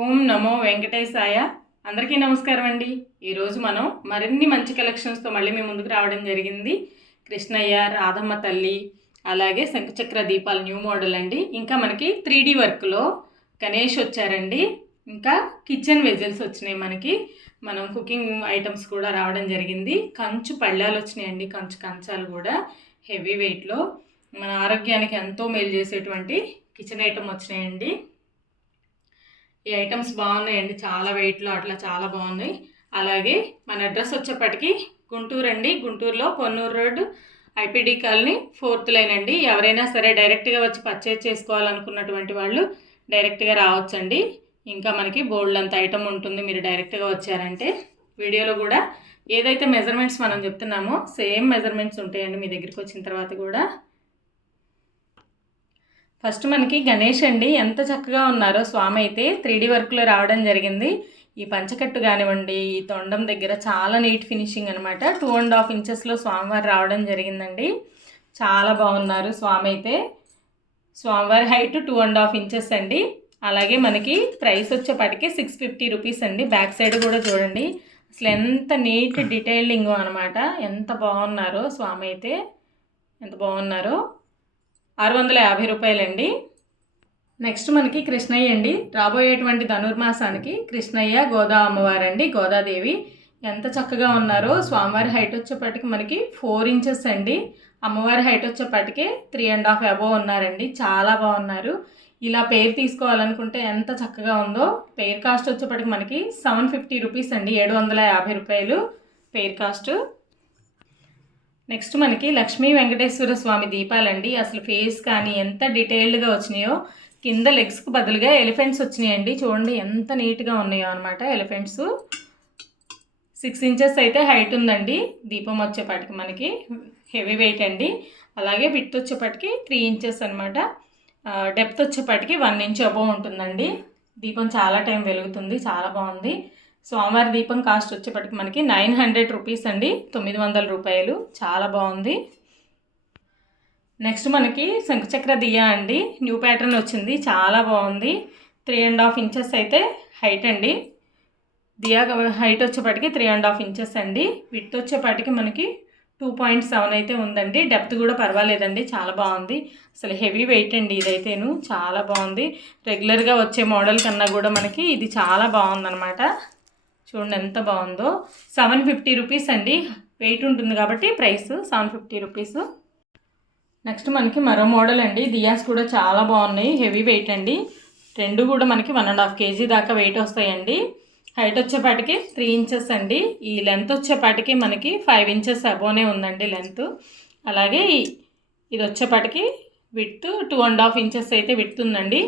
ఓం నమో వెంకటేశాయ. అందరికీ నమస్కారం అండి. ఈరోజు మనం మరిన్ని మంచి కలెక్షన్స్తో మళ్ళీ మేము ముందుకు రావడం జరిగింది. కృష్ణయ్య రాధమ్మ తల్లి అలాగే శంఖచక్ర దీపాల న్యూ మోడల్ అండి. ఇంకా మనకి త్రీ డీ వర్క్లో గణేష్ వచ్చారండి. ఇంకా కిచెన్ వెజల్స్ వచ్చినాయి మనకి. మనం కుకింగ్ ఐటమ్స్ కూడా రావడం జరిగింది. కంచు పళ్ళాలు వచ్చినాయండి. కంచు కంచాలు కూడా హెవీ వెయిట్లో మన ఆరోగ్యానికి ఎంతో మేలు చేసేటువంటి కిచెన్ ఐటమ్ వచ్చినాయండి. ఈ ఐటమ్స్ బాగున్నాయండి. చాలా వెయిట్లో అట్లా చాలా బాగున్నాయి. అలాగే మన అడ్రస్ వచ్చేప్పటికి గుంటూరు అండి. గుంటూరులో Ponnur road IPD colony fourth line అండి. ఎవరైనా సరే డైరెక్ట్గా వచ్చి పర్చేజ్ చేసుకోవాలనుకున్నటువంటి వాళ్ళు డైరెక్ట్గా రావచ్చండి. ఇంకా మనకి బోల్డ్ అంత ఐటమ్ ఉంటుంది. మీరు డైరెక్ట్గా వచ్చారంటే వీడియోలో కూడా ఏదైతే మెజర్మెంట్స్ మనం చెప్తున్నామో సేమ్ మెజర్మెంట్స్ ఉంటాయండి మీ దగ్గరికి వచ్చిన తర్వాత కూడా. ఫస్ట్ మనకి గణేష్ అండి. ఎంత చక్కగా ఉన్నారో స్వామి అయితే త్రీ డీ వర్క్లో రావడం జరిగింది. ఈ పంచకట్టు కానివ్వండి ఈ తొండం దగ్గర చాలా నీట్ ఫినిషింగ్ అనమాట టూ అండ్ హాఫ్ ఇంచెస్లో స్వామివారు రావడం జరిగిందండి. చాలా బాగున్నారు స్వామి అయితే. స్వామివారి height two and half inches అండి. అలాగే మనకి ప్రైస్ వచ్చేపటికి సిక్స్ ఫిఫ్టీ రూపీస్ అండి. బ్యాక్ సైడ్ కూడా చూడండి. అసలు ఎంత నీట్ డీటెయిలింగ్ అనమాట ఎంత బాగున్నారో స్వామి అయితే. ఎంత బాగున్నారో. ఆరు వందల యాభై రూపాయలండి. నెక్స్ట్ మనకి కృష్ణయ్య అండి. రాబోయేటువంటి ధనుర్మాసానికి కృష్ణయ్య గోదా అమ్మవారండి గోదాదేవి. ఎంత చక్కగా ఉన్నారో స్వామివారి హైట్ వచ్చేపాటికి మనకి ఫోర్ ఇంచెస్ అండి. అమ్మవారి హైట్ వచ్చేపటికే త్రీ అండ్ హాఫ్ అబోవ్ ఉన్నారండి. చాలా బాగున్నారు. ఇలా పేరు తీసుకోవాలనుకుంటే ఎంత చక్కగా ఉందో పేర్ కాస్ట్ వచ్చేపటికి మనకి సెవెన్ ఫిఫ్టీ రూపీస్ అండి. ఏడు వందల యాభై రూపాయలు పేర్ కాస్ట్. నెక్స్ట్ మనకి లక్ష్మీ వెంకటేశ్వర స్వామి దీపాలండి. అసలు ఫేస్ కానీ ఎంత డీటెయిల్డ్గా వచ్చినాయో కింద లెగ్స్కి బదులుగా ఎలిఫెంట్స్ వచ్చినాయండి. చూడండి ఎంత నీట్గా ఉన్నాయో అనమాట ఎలిఫెంట్స్ సిక్స్ ఇంచెస్ అయితే హైట్ ఉందండి. దీపం వచ్చేపాటికి మనకి హెవీ వెయిట్ అండి. అలాగే విత్ వచ్చేపాటికి త్రీ ఇంచెస్ అనమాట డెప్త్ వచ్చేపాటికి వన్ ఇంచ్ అబోవ్ ఉంటుందండి. దీపం చాలా టైం వెలుగుతుంది. చాలా బాగుంది. సోమవారి దీపం కాస్ట్ వచ్చేప్పటికి మనకి నైన్ హండ్రెడ్ రూపీస్ అండి. తొమ్మిది వందల రూపాయలు. చాలా బాగుంది. నెక్స్ట్ మనకి శంఖచక్ర దియా అండి. న్యూ ప్యాటర్న్ వచ్చింది. చాలా బాగుంది. త్రీ అండ్ హాఫ్ ఇంచెస్ అయితే హైట్ అండి. దియా హైట్ వచ్చేపాటికి త్రీ అండ్ హాఫ్ ఇంచెస్ అండి. విత్ వచ్చేపాటికి మనకి టూ పాయింట్ సెవెన్ అయితే ఉందండి. డెప్త్ కూడా పర్వాలేదండి. చాలా బాగుంది. అసలు హెవీ వెయిట్ అండి ఇదైతేను. చాలా బాగుంది. రెగ్యులర్గా వచ్చే మోడల్ కన్నా కూడా మనకి ఇది చాలా బాగుందన్నమాట. చూడండి ఎంత బాగుందో. సెవెన్ ఫిఫ్టీ రూపీస్ అండి. వెయిట్ ఉంటుంది కాబట్టి price seven fifty rupees. Next మనకి మరో మోడల్ అండి. దియాస్ కూడా చాలా బాగున్నాయి. హెవీ వెయిట్ అండి. రెండు కూడా మనకి వన్ అండ్ హాఫ్ కేజీ దాకా వెయిట్ వస్తాయండి. హైట్ వచ్చేపాటికి త్రీ ఇంచెస్ అండి. ఈ లెంత్ వచ్చేపాటికి మనకి ఫైవ్ ఇంచెస్ అబోనే ఉందండి లెంత్. అలాగే ఇది వచ్చేపాటికి width two and half inches అయితే విత్ ఉందండి.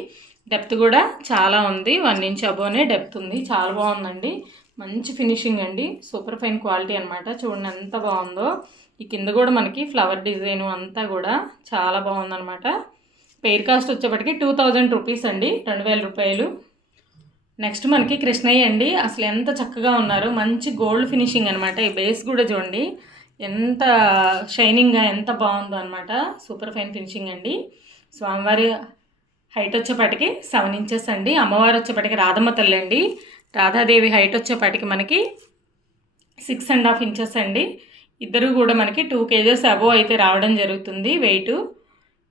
డెప్త్ కూడా చాలా ఉంది. వన్ ఇంచ్ అబోనే డెప్త్ ఉంది. చాలా బాగుందండి. మంచి ఫినిషింగ్ అండి. సూపర్ ఫైన్ క్వాలిటీ అనమాట చూడండి ఎంత బాగుందో. ఈ కింద కూడా మనకి ఫ్లవర్ డిజైన్ అంతా కూడా చాలా బాగుందనమాట పెయిర్ కాస్ట్ వచ్చేప్పటికి టూ థౌజండ్ రూపీస్ అండి. రెండు వేల రూపాయలు. నెక్స్ట్ మనకి కృష్ణయ్య అండి. అసలు ఎంత చక్కగా ఉన్నారు. మంచి గోల్డ్ ఫినిషింగ్ అనమాట ఈ బేస్ కూడా చూడండి. ఎంత షైనింగ్గా ఎంత బాగుందో అనమాట సూపర్ ఫైన్ ఫినిషింగ్ అండి. స్వామివారి హైట్ వచ్చేపాటికి సెవెన్ ఇంచెస్ అండి. అమ్మవారు వచ్చేపాటికి రాధమ్మ తల్లి అండి. రాధాదేవి హైట్ వచ్చేపాటికి మనకి సిక్స్ అండ్ హాఫ్ ఇంచెస్ అండి. ఇద్దరు కూడా మనకి టూ కేజెస్ అబోవ్ అయితే రావడం జరుగుతుంది వెయిట్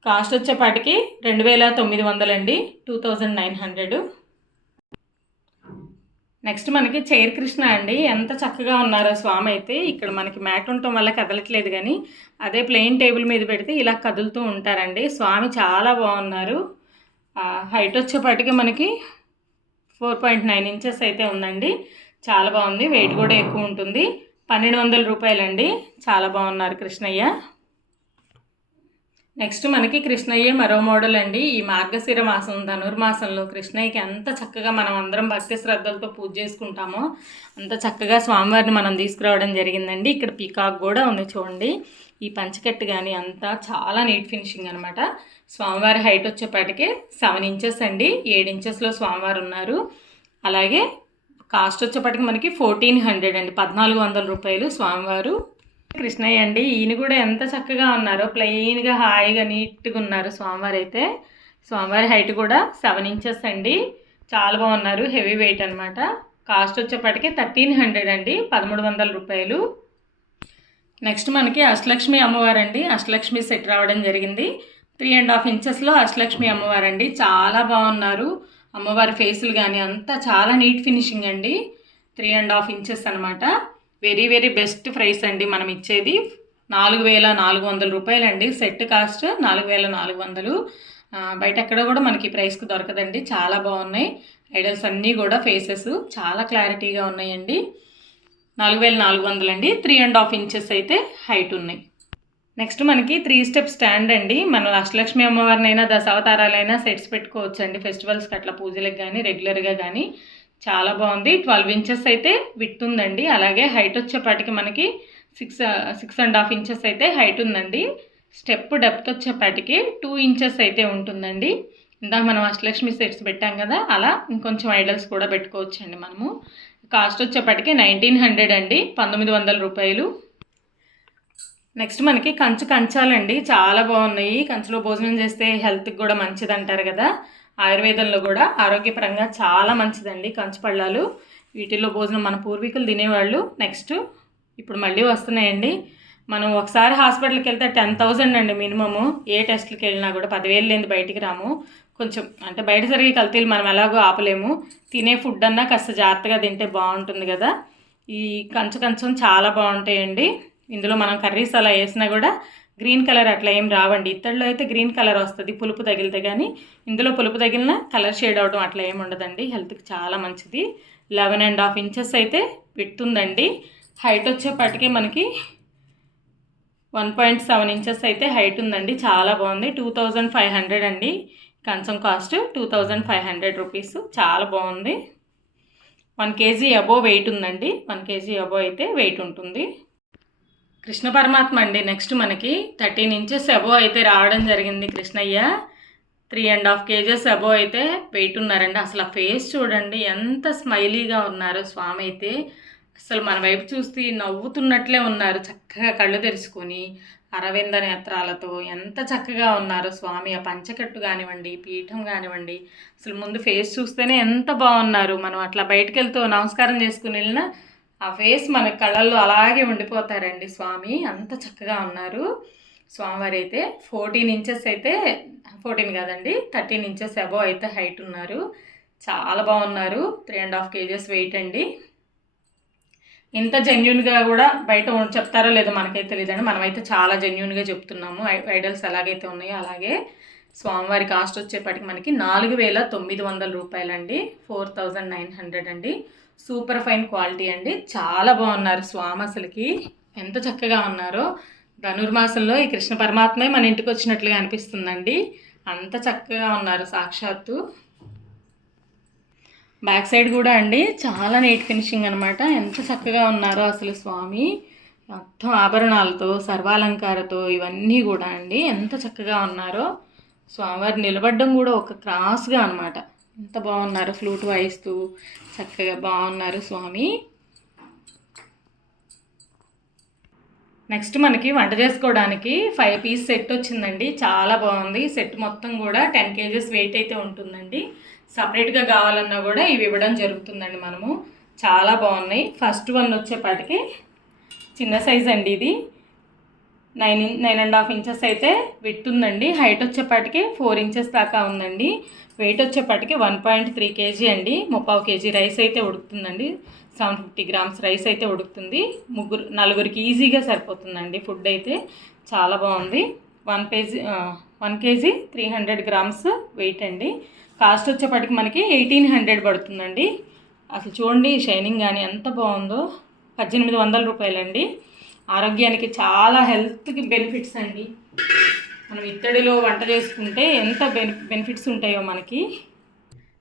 కాస్ట్ వచ్చేపాటికి రెండు వేల తొమ్మిది వందలండి two thousand nine hundred next మనకి చైర్ కృష్ణ అండి. ఎంత చక్కగా ఉన్నారో స్వామి అయితే ఇక్కడ మనకి మ్యాట్ ఉండటం వల్ల కదలట్లేదు కానీ అదే ప్లెయిన్ టేబుల్ మీద పెడితే ఇలా కదులుతూ ఉంటారండి. స్వామి చాలా బాగున్నారు. హైట్ వచ్చేపాటికి మనకి ఫోర్ పాయింట్ నైన్ ఇంచెస్ అయితే ఉందండి. చాలా బాగుంది. వెయిట్ కూడా ఎక్కువ ఉంటుంది. పన్నెండు వందల రూపాయలండి. చాలా బాగున్నారు కృష్ణయ్య. నెక్స్ట్ మనకి కృష్ణయ్య మరో మోడల్ అండి. ఈ మార్గశిర మాసం ధనుర్మాసంలో కృష్ణయ్యకి ఎంత చక్కగా మనం అందరం భక్తి శ్రద్ధలతో పూజ చేసుకుంటామో అంత చక్కగా స్వామివారిని మనం తీసుకురావడం జరిగిందండి. ఇక్కడ పీకాక్ కూడా ఉంది చూడండి. ఈ పంచకట్టు కానీ అంతా చాలా నీట్ ఫినిషింగ్ అనమాట స్వామివారి హైట్ వచ్చేపాటికే సెవెన్ ఇంచెస్ అండి. ఏడు ఇంచెస్లో స్వామివారు ఉన్నారు. అలాగే కాస్ట్ వచ్చేపాటికి మనకి ఫోర్టీన్ హండ్రెడ్ అండి. పద్నాలుగు వందల రూపాయలు స్వామివారు కృష్ణయ్య అండి. ఈయన కూడా ఎంత చక్కగా ఉన్నారో ప్లెయిన్గా హాయిగా నీట్గా ఉన్నారు స్వామివారి అయితే. స్వామివారి హైట్ కూడా సెవెన్ ఇంచెస్ అండి. చాలా బాగున్నారు హెవీ వెయిట్ అనమాట కాస్ట్ వచ్చేప్పటికి థర్టీన్ హండ్రెడ్ అండి పదమూడు వందల రూపాయలు. నెక్స్ట్ మనకి అష్టలక్ష్మి అమ్మవారు అండి అష్టలక్ష్మి సెట్ రావడం జరిగింది. త్రీ అండ్ హాఫ్ ఇంచెస్లో అష్టలక్ష్మి అమ్మవారు అండి చాలా బాగున్నారు. అమ్మవారి ఫేసులు కానీ అంతా చాలా నీట్ ఫినిషింగ్ అండి. త్రీ అండ్ హాఫ్ ఇంచెస్ అనమాట వెరీ వెరీ బెస్ట్ ప్రైస్ అండి మనం ఇచ్చేది. నాలుగు వేల నాలుగు వందల రూపాయలండి. సెట్ కాస్ట్ నాలుగు వేల నాలుగు వందలు. బయట ఎక్కడ కూడా మనకి ప్రైస్కి దొరకదండి. చాలా బాగున్నాయి. ఐడల్స్ అన్నీ కూడా ఫేసెస్ చాలా క్లారిటీగా ఉన్నాయండి. నాలుగు వేల నాలుగు వందలు అండి త్రీ అండ్ హాఫ్ ఇంచెస్ అయితే హైట్ ఉన్నాయి. నెక్స్ట్ మనకి త్రీ స్టెప్ స్టాండ్ అండి. మనం అష్టలక్ష్మి అమ్మవారినైనా దశావతారాలైనా సెట్స్ పెట్టుకోవచ్చు అండి ఫెస్టివల్స్కి అట్లా పూజలకు కానీ రెగ్యులర్గా కానీ చాలా బాగుంది. ట్వెల్వ్ ఇంచెస్ అయితే విత్ ఉందండి. అలాగే హైట్ వచ్చేపాటికి మనకి six six and half inches అయితే హైట్ ఉందండి. స్టెప్ డెప్త్ వచ్చేపాటికి టూ ఇంచెస్ అయితే ఉంటుందండి. ఇందాక మనం అష్టలక్ష్మి సెట్స్ పెట్టాం కదా అలా ఇంకొంచెం ఐడల్స్ కూడా పెట్టుకోవచ్చండి మనము. కాస్ట్ వచ్చేప్పటికి నైన్టీన్ హండ్రెడ్ అండి. పంతొమ్మిది వందల రూపాయలు. నెక్స్ట్ మనకి కంచు కంచాలండి. చాలా బాగున్నాయి. కంచులో భోజనం చేస్తే హెల్త్కి కూడా మంచిది అంటారు కదా. ఆయుర్వేదంలో కూడా ఆరోగ్యపరంగా చాలా మంచిదండి కంచు పళ్ళాలు వీటిల్లో భోజనం మన పూర్వీకులు తినేవాళ్ళు. నెక్స్ట్ ఇప్పుడు మళ్ళీ వస్తున్నాయండి. మనం ఒకసారి హాస్పిటల్కి వెళ్తే టెన్ థౌజండ్ అండి మినిమము. ఏ టెస్ట్కి వెళ్ళినా కూడా పదివేలు లేని బయటికి రాము. కొంచెం అంటే బయట జరిగే కల్తీలు మనం ఎలాగో ఆపలేము. తినే ఫుడ్ అన్నా కాస్త జాగ్రత్తగా తింటే బాగుంటుంది కదా. ఈ కంచు కంచం చాలా బాగుంటాయండి. ఇందులో మనం కర్రీస్ అలా వేసినా కూడా గ్రీన్ కలర్ అట్లా ఏం రావండి. ఇత్తడిలో అయితే గ్రీన్ కలర్ వస్తుంది పులుపు తగిలితే కానీ ఇందులో పులుపు తగిలిన కలర్ షేడ్ అవడం అట్లా ఏమి ఉండదండి. హెల్త్కి చాలా మంచిది. లెవెన్ అండ్ హాఫ్ ఇంచెస్ అయితే విడుతుందండి హైట్ వచ్చేపాటికే మనకి వన్ పాయింట్ సెవెన్ ఇంచెస్ అయితే హైట్ ఉందండి. చాలా బాగుంది. టూ థౌజండ్ ఫైవ్ హండ్రెడ్ అండి. కంచం cost two thousand five hundred rupees. చాలా బాగుంది. వన్ కేజీ అబో వెయిట్ ఉందండి. వన్ కేజీ అబో అయితే వెయిట్ ఉంటుంది. కృష్ణ పరమాత్మ అండి. నెక్స్ట్ మనకి థర్టీన్ ఇంచెస్ అబో అయితే రావడం జరిగింది Krishnayya. Three and half KGs above అయితే వెయిట్ ఉన్నారండి అసలు ఆ ఫేస్ చూడండి ఎంత స్మైలీగా ఉన్నారు స్వామి అయితే. అసలు మన వైపు చూస్తే నవ్వుతున్నట్లే ఉన్నారు చక్కగా కళ్ళు తెరుచుకొని అరవింద నేత్రాలతో ఎంత చక్కగా ఉన్నారు స్వామి. ఆ పంచకట్టు కానివ్వండి పీఠం కానివ్వండి అసలు ముందు ఫేస్ చూస్తేనే ఎంత బాగున్నారు. మనం అట్లా బయటకు వెళ్తూ నమస్కారం చేసుకుని వెళ్ళినా ఆ ఫేస్ మన కళ్ళల్లో అలాగే ఉండిపోతారండి స్వామి. అంత చక్కగా ఉన్నారు. స్వామివారి అయితే ఫోర్టీన్ ఇంచెస్ అయితే ఫోర్టీన్ కాదండి థర్టీన్ ఇంచెస్ అబోవ్ అయితే హైట్ ఉన్నారు. చాలా బాగున్నారు. Three and half KGs weight అండి. ఇంత జెన్యున్గా కూడా బయట చెప్తారో లేదో మనకైతే తెలియదండి మనమైతే చాలా జెన్యున్గా చెప్తున్నాము. ఐ- ఐడల్స్ ఎలాగైతే ఉన్నాయో అలాగే. స్వామివారి కాస్ట్ వచ్చేప్పటికి మనకి నాలుగు వేల తొమ్మిది వందల రూపాయలండి. ఫోర్ థౌజండ్ నైన్ హండ్రెడ్ అండి. సూపర్ ఫైన్ క్వాలిటీ అండి. చాలా బాగున్నారు స్వామి అసలుకి. ఎంత చక్కగా ఉన్నారో. ధనుర్మాసంలో ఈ కృష్ణ పరమాత్మే మన ఇంటికి వచ్చినట్లుగా అనిపిస్తుందండి. అంత చక్కగా ఉన్నారు సాక్షాత్తు. బ్యాక్ సైడ్ కూడా అండి. చాలా నీట్ ఫినిషింగ్ అనమాట ఎంత చక్కగా ఉన్నారో అసలు స్వామి. మొత్తం ఆభరణాలతో సర్వాలంకారతో ఇవన్నీ కూడా అండి. ఎంత చక్కగా ఉన్నారో. స్వామివారు నిలబడడం కూడా ఒక క్రాస్గా అనమాట ఎంత బాగున్నారు ఫ్లూట్ వాయిస్తూ చక్కగా బాగున్నారు స్వామి. నెక్స్ట్ మనకి వంట చేసుకోవడానికి ఫైవ్ పీస్ సెట్ వచ్చిందండి. చాలా బాగుంది. సెట్ మొత్తం కూడా టెన్ కేజెస్ వెయిట్ అయితే ఉంటుందండి. సపరేట్గా కావాలన్నా కూడా ఇవి ఇవ్వడం జరుగుతుందండి మనము. చాలా బాగున్నాయి. ఫస్ట్ వన్ వచ్చేపాటికి చిన్న సైజ్ అండి ఇది. Nine in nine and half inches అయితే విత్ ఉందండి. హైట్ వచ్చేపాటికి ఫోర్ ఇంచెస్ దాకా ఉందండి. వెయిట్ వచ్చేపాటికి వన్ పాయింట్ త్రీ కేజీ అండి. ముప్పావు కేజీ రైస్ అయితే ఉడుకుతుందండి. సెవెన్ ఫిఫ్టీ గ్రామ్స్ రైస్ అయితే ఉడుకుతుంది. ముగ్గురు నలుగురికి ఈజీగా సరిపోతుందండి ఫుడ్ అయితే. చాలా బాగుంది. One KG one KG three hundred grams weight అండి. కాస్ట్ వచ్చేపాటికి మనకి ఎయిటీన్ హండ్రెడ్ పడుతుందండి. అసలు చూడండి షైనింగ్ కానీ ఎంత బాగుందో. పద్దెనిమిది వందల రూపాయలండి. ఆరోగ్యానికి చాలా హెల్త్కి బెనిఫిట్స్ అండి. మనం ఇత్తడిలో వంట చేసుకుంటే ఎంత బెని బెనిఫిట్స్ ఉంటాయో మనకి.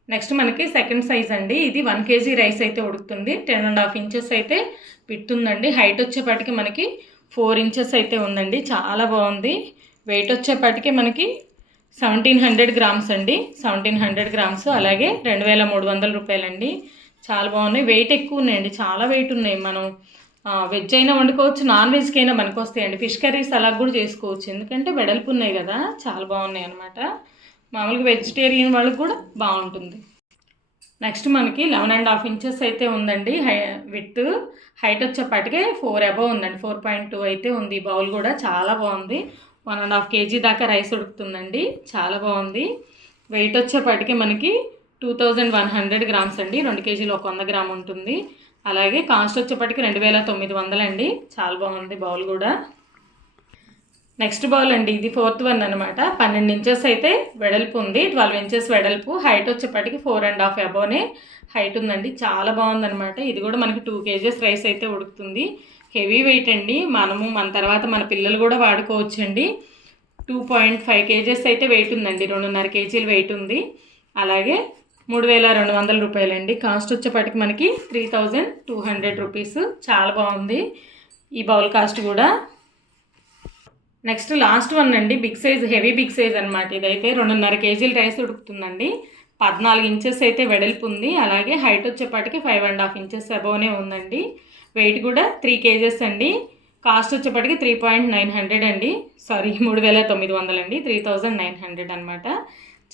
నెక్స్ట్ మనకి సెకండ్ సైజ్ అండి. ఇది వన్ కేజీ రైస్ అయితే ఉడుకుతుంది. టెన్ అండ్ హాఫ్ ఇంచెస్ అయితే పిట్టుందండి హైట్ వచ్చేపాటికి మనకి ఫోర్ ఇంచెస్ అయితే ఉందండి. చాలా బాగుంది. వెయిట్ వచ్చేపాటికి మనకి సెవెంటీన్ హండ్రెడ్ గ్రామ్స్ అండి. Seventeen hundred grams. అలాగే రెండు వేల మూడు వందల రూపాయలండి. చాలా బాగున్నాయి. వెయిట్ ఎక్కువ ఉన్నాయండి. చాలా వెయిట్ ఉన్నాయి. మనం వెజ్ అయినా వండుకోవచ్చు నాన్ వెజ్కి అయినా మనకు ఫిష్ కర్రీస్ అలా కూడా చేసుకోవచ్చు. ఎందుకంటే వెడల్పు ఉన్నాయి కదా చాలా బాగున్నాయి అనమాట మామూలుగా వెజిటేరియన్ వాళ్ళకి కూడా బాగుంటుంది. నెక్స్ట్ మనకి లెవెన్ అండ్ హాఫ్ ఇంచెస్ అయితే ఉందండి. హై విత్ హైట్ వచ్చేపాటికే ఫోర్ అబవ్ ఉందండి. ఫోర్ పాయింట్ టూ అయితే ఉంది. బౌల్ కూడా చాలా బాగుంది. వన్ అండ్ హాఫ్ కేజీ దాకా రైస్ ఉడుకుతుందండి. చాలా బాగుంది. వెయిట్ వచ్చేపాటికి మనకి two thousand one hundred grams అండి. రెండు కేజీలు ఒక వంద గ్రామ్ ఉంటుంది. అలాగే కాస్ట్ వచ్చేప్పటికి రెండు వేల తొమ్మిది వందలండి. చాలా బాగుంది బౌల్ కూడా. నెక్స్ట్ బౌల్ అండి ఇది ఫోర్త్ వన్ అనమాట పన్నెండు ఇంచెస్ అయితే వెడల్పు ఉంది. ట్వెల్వ్ ఇంచెస్ వెడల్పు. హైట్ వచ్చేప్పటికి ఫోర్ అండ్ హాఫ్ అబోనే హైట్ ఉందండి. చాలా బాగుందనమాట ఇది కూడా మనకి టూ కేజెస్ రైస్ అయితే ఉడుకుతుంది. హెవీ వెయిట్ అండి. మనము మన తర్వాత మన పిల్లలు కూడా వాడుకోవచ్చండి. టూ పాయింట్ ఫైవ్ కేజెస్ అయితే వెయిట్ ఉందండి. రెండున్నర కేజీలు వెయిట్ ఉంది. అలాగే మూడు వేల రెండు వందల రూపాయలండి. కాస్ట్ వచ్చేపాటికి మనకి three thousand two hundred rupees. చాలా బాగుంది ఈ బౌల్ కాస్ట్ కూడా. నెక్స్ట్ లాస్ట్ వన్ అండి. Big size heavy big size అనమాట ఇదైతే. రెండున్నర కేజీల రైస్ ఉడుకుతుందండి. పద్నాలుగు ఇంచెస్ అయితే వెడల్పు ఉంది. అలాగే హైట్ వచ్చేపాటికి ఫైవ్ అండ్ హాఫ్ ఇంచెస్ అబోనే ఉందండి. వెయిట్ కూడా త్రీ కేజెస్ అండి. కాస్ట్ వచ్చేప్పటికి త్రీ పాయింట్ నైన్ హండ్రెడ్ అండి. సారీ మూడు వేల తొమ్మిది వందలండి. త్రీ థౌజండ్ నైన్ హండ్రెడ్ అనమాట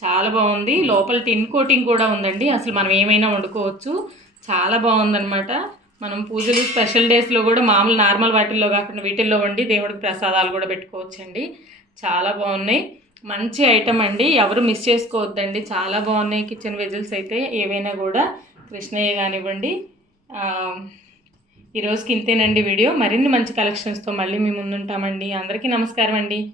చాలా బాగుంది. లోపల టిన్ కోటింగ్ కూడా ఉందండి. అసలు మనం ఏమైనా వండుకోవచ్చు. చాలా బాగుందన్నమాట. మనం పూజలు స్పెషల్ డేస్లో కూడా మామూలు నార్మల్ వాటిల్లో కాకుండా వీటిల్లో వండి దేవుడికి ప్రసాదాలు కూడా పెట్టుకోవచ్చండి. చాలా బాగున్నాయి. మంచి ఐటమ్ అండి. ఎవరు మిస్ చేసుకోవద్దండి. చాలా బాగున్నాయి కిచెన్ వెజిల్స్ అయితే. ఏవైనా కూడా కృష్ణయ్య కానివ్వండి. ఆ, ఈ రోజుకి ఇంతేనండి వీడియో. మరిన్ని మంచి కలెక్షన్స్తో మళ్ళీ మీ ముందుంటామండి. అందరికీ నమస్కారం అండి